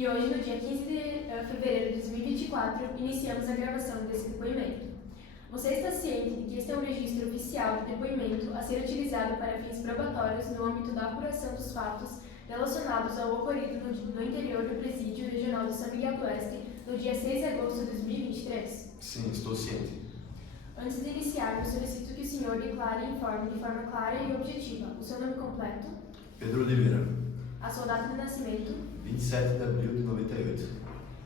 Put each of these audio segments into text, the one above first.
E hoje, no dia 15 de fevereiro de 2024, iniciamos a gravação desse depoimento. Você está ciente de que este é um registro oficial de depoimento a ser utilizado para fins probatórios no âmbito da apuração dos fatos relacionados ao ocorrido no interior do Presídio Regional de São Miguel do Oeste, no dia 6 de agosto de 2023? Sim, estou ciente. Antes de iniciarmos, solicito que o senhor declare e informe de forma clara e objetiva o seu nome completo, Pedro Oliveira, a sua data de nascimento 27 de abril de 98.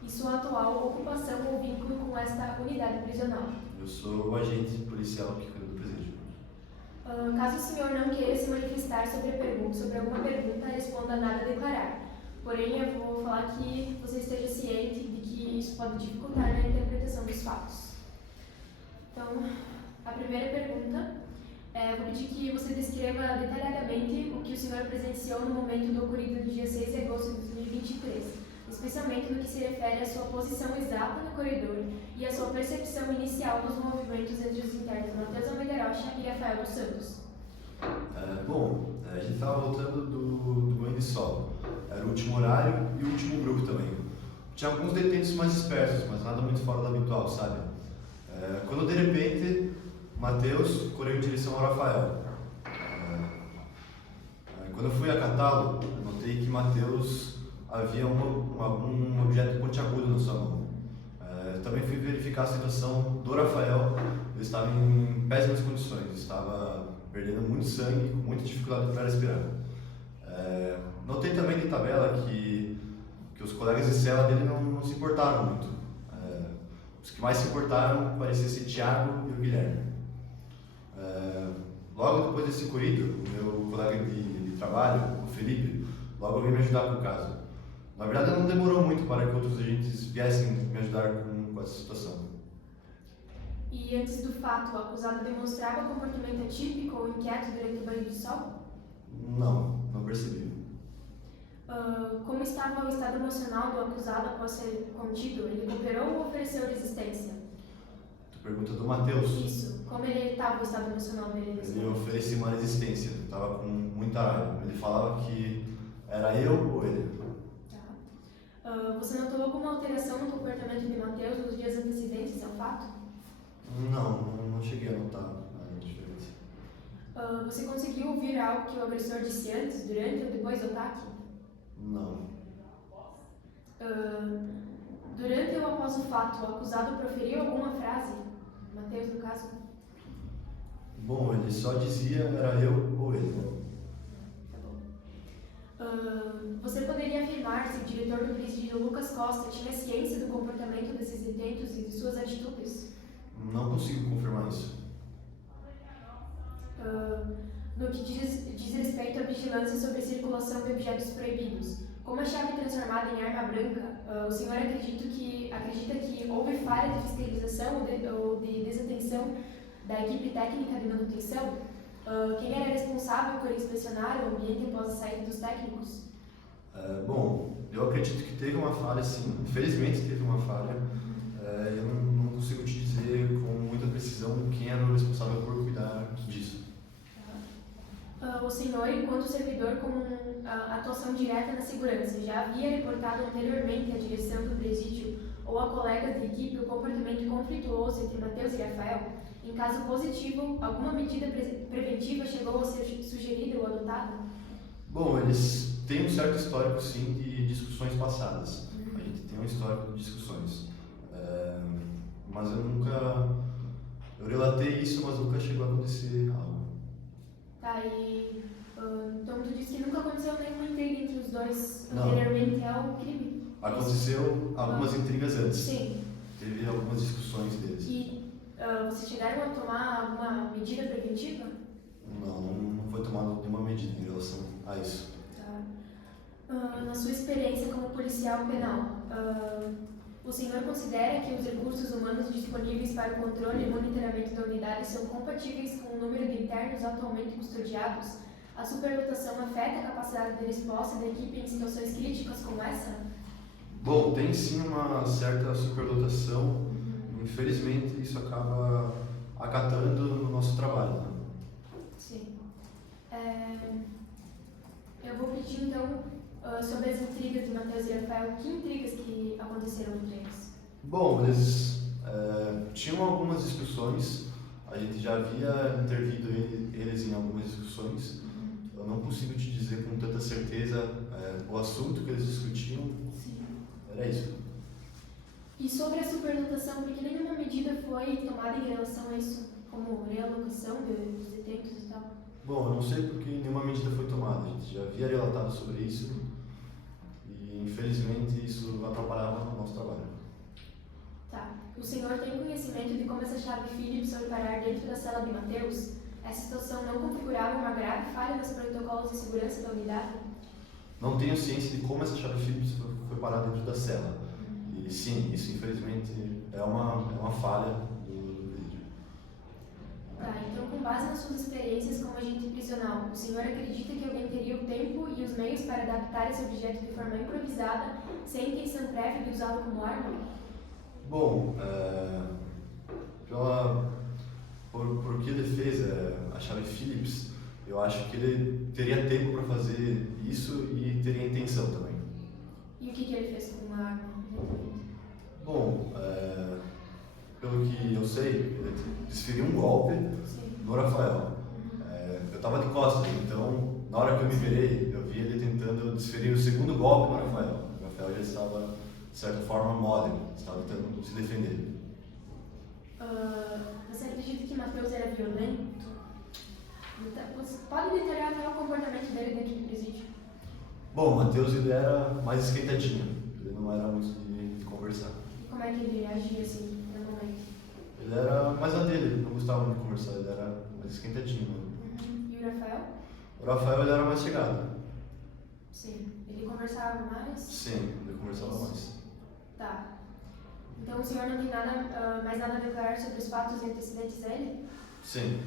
e sua atual ocupação ou vínculo com esta unidade prisional. Eu sou o agente policial que cuida do presídio. Caso o senhor não queira se manifestar sobre alguma pergunta, responda nada a declarar. Porém, eu vou falar que você esteja ciente de que isso pode dificultar na interpretação dos fatos. Então, a primeira pergunta, eu vou pedir que você descreva detalhadamente o que o senhor presenciou no momento do ocorrido no dia 6 de agosto de 2023, especialmente no que se refere à sua posição exata no corredor e à sua percepção inicial dos movimentos entre os internos Matheus Almeida Rocha e Rafael dos Santos. A gente estava voltando do banho de sol. Era o último horário e o último grupo também. Tinha alguns detentos mais espertos, mas nada muito fora do habitual, sabe? Quando de repente, Matheus correu em direção ao Rafael. Quando eu fui acatá-lo, notei que Matheus havia algum objeto pontiagudo na sua mão. Também fui verificar a situação do Rafael. Ele estava em péssimas condições, estava perdendo muito sangue, com muita dificuldade para respirar. Notei também de tabela que os colegas de cela dele não se importaram muito. Os que mais se importaram parecia ser Thiago e o Guilherme. Logo depois desse ocorrido, meu colega de trabalho, o Felipe, logo veio me ajudar com o caso. Na verdade, não demorou muito para que outros agentes viessem me ajudar com essa situação. E antes do fato, o acusado demonstrava comportamento atípico ou inquieto durante o banho de sol? Não percebi. Como estava o estado emocional do acusado após ser contido? Ele cooperou ou ofereceu resistência? Tu pergunta do Matheus. Isso. Como ele estava o estado emocional dele? Ele oferecia uma resistência, estava com muita raiva. Ele falava que era eu ou ele. Tá. Você notou alguma alteração no comportamento de Matheus nos dias antecedentes ao fato? Não cheguei a notar nada diferente. Você conseguiu ouvir algo que o agressor disse antes, durante ou depois do ataque? Não. Durante ou após o fato, o acusado proferiu alguma frase? Matheus, no caso? Bom, ele só dizia era eu ou ele. Tá bom. Você poderia afirmar se o diretor do presídio, Lucas Costa, tinha ciência do comportamento desses detentos e de suas atitudes? Não consigo confirmar isso. No que diz respeito à vigilância sobre a circulação de objetos proibidos, como a chave transformada em arma branca, o senhor acredita que houve falha de fiscalização ou de desatenção da equipe técnica de manutenção? Quem era responsável por inspecionar o ambiente após a saída dos técnicos? Eu acredito que teve uma falha, sim. Infelizmente teve uma falha. Eu não consigo te dizer com muita precisão quem era o responsável por cuidar disso. O senhor, enquanto servidor com atuação direta na segurança, já havia reportado anteriormente à direção do presídio ou a colegas de equipe o comportamento conflituoso entre Matheus e Rafael? Em caso positivo, alguma medida preventiva chegou a ser sugerida ou adotada? Eles têm um certo histórico, sim, de discussões passadas. A gente tem um histórico de discussões. Mas eu relatei isso, mas nunca chegou a acontecer algo. Tá, então tu disse que nunca aconteceu nenhuma intriga entre os dois Não. anteriormente ao crime? Aconteceu algumas intrigas antes. Sim. Teve algumas discussões deles. E vocês chegaram a tomar alguma medida preventiva? Não foi tomada nenhuma medida em relação a isso. Tá. Na sua experiência como policial penal, o senhor considera que os recursos humanos disponíveis para o controle e monitoramento da unidade são compatíveis com o número de internos atualmente custodiados? A superlotação afeta a capacidade de resposta da equipe em situações críticas como essa? Tem sim uma certa superlotação. Infelizmente, isso acaba acatando no nosso trabalho. Né? Sim. Eu vou pedir, então, sobre as intrigas de Mateus e Rafael. Que intrigas que aconteceram entre eles? Bom, eles tinham algumas discussões, a gente já havia intervido eles em algumas discussões. Eu não consigo te dizer com tanta certeza o assunto que eles discutiam. Sim. Era isso. E sobre a superlotação, por que nenhuma medida foi tomada em relação a isso, como realocação dos detentos e tal? Bom, eu não sei porque nenhuma medida foi tomada. A gente já havia relatado sobre isso e, infelizmente, isso atrapalhava o nosso trabalho. Tá. O senhor tem conhecimento de como essa chave Phillips foi parar dentro da cela de Mateus? Essa situação não configurava uma grave falha nos protocolos de segurança da unidade? Não tenho ciência de como essa chave Phillips foi parar dentro da cela. E sim, isso infelizmente é uma falha do presídio. Tá, então com base nas suas experiências como agente prisional, o senhor acredita que alguém teria o tempo e os meios para adaptar esse objeto de forma improvisada, sem intenção prévia de usá-lo como arma? Bom, por que ele fez a chave Phillips, eu acho que ele teria tempo para fazer isso e teria intenção também. E o que ele fez com uma arma, exatamente? Bom, pelo que eu sei, ele desferiu um golpe no Rafael. Eu estava de costas, então na hora que eu me virei, eu vi ele tentando desferir o segundo golpe no Rafael. O Rafael já estava, de certa forma, mole, estava tentando se defender. Você acredita que Mateus era violento? Você pode detalhar até o comportamento dele dentro do presídio? Bom, o Mateus ele era mais esquentadinho, ele não era muito de conversar. E como é que ele agia assim, normalmente? Ele era mais a dele, não gostava muito de conversar, ele era mais esquentadinho. Né? E o Rafael? O Rafael ele era mais chegado. Sim. Ele conversava mais? Sim, ele conversava mais. Tá. Então o senhor não tem mais nada a declarar sobre os fatos e antecedentes dele? Sim.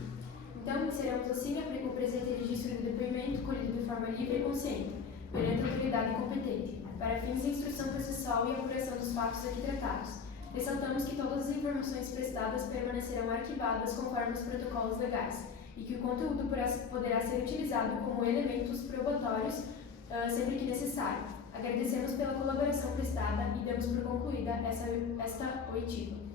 Então, inseramos assim, aplica o presente registro de depoimento colhido de forma livre e consciente, perante a autoridade competente, para fins de instrução processual e apuração dos fatos aqui tratados. Ressaltamos que todas as informações prestadas permanecerão arquivadas conforme os protocolos legais e que o conteúdo poderá ser utilizado como elementos probatórios sempre que necessário. Agradecemos pela colaboração prestada e damos por concluída esta oitiva.